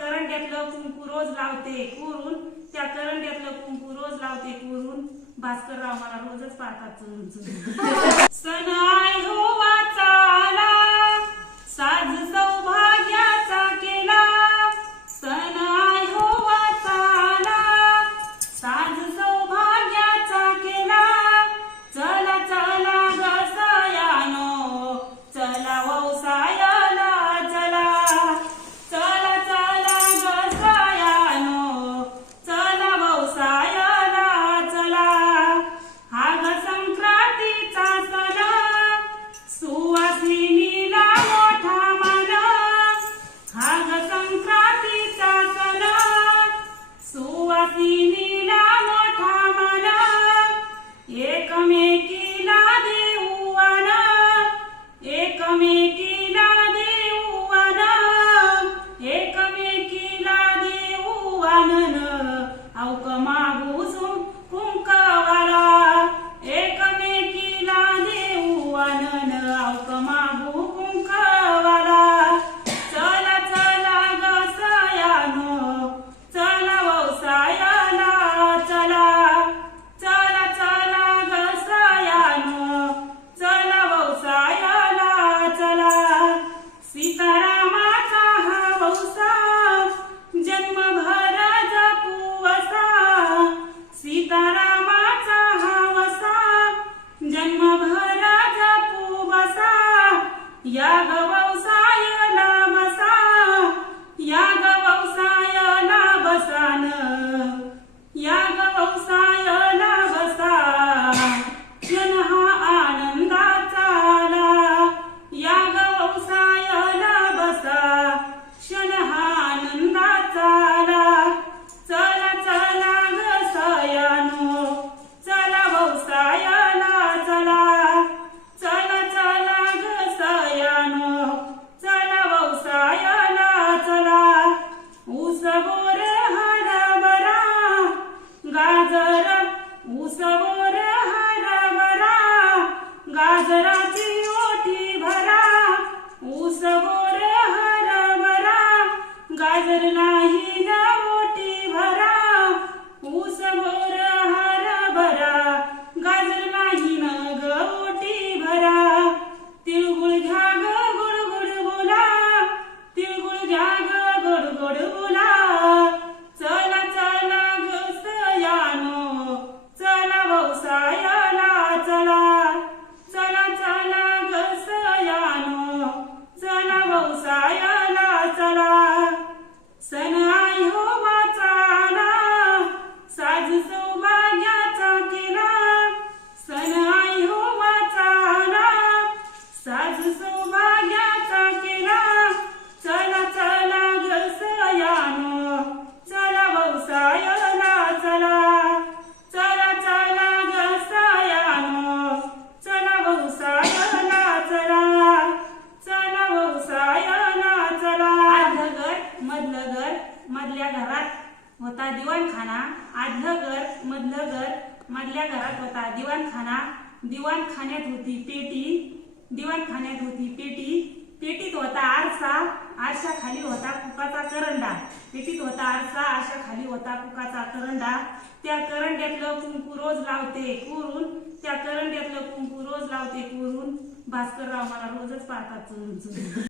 करंड्यातलं कुंकू रोज लावते कुरून त्या करंड्यातलं कुंकू रोज लावते कुरून. भास्करराव मला रोजच पाहतात. सण आय हो. Magus have a rose. Musavar, Musavar. मधल्या घरात होता दिवाणखाना. आदलं घर मधलं घर मधल्या घरात होता दिवाणखाना. दिवाणखान्यात होती पेटी. दिवाणखान्यात होती पेटी. पेटीत होता आरसा. आरशा खाली होता कुकाचा करंडा. पेटीत होता आरसा. आरशा खाली होता कुकाचा करंडा. त्या करंड्यातलं कुंकू रोज लावते कुरून. त्या करंड्यातलं कुंकू रोज लावते कुरून. भास्करराव मला रोजच पाहतात चोरून चुरून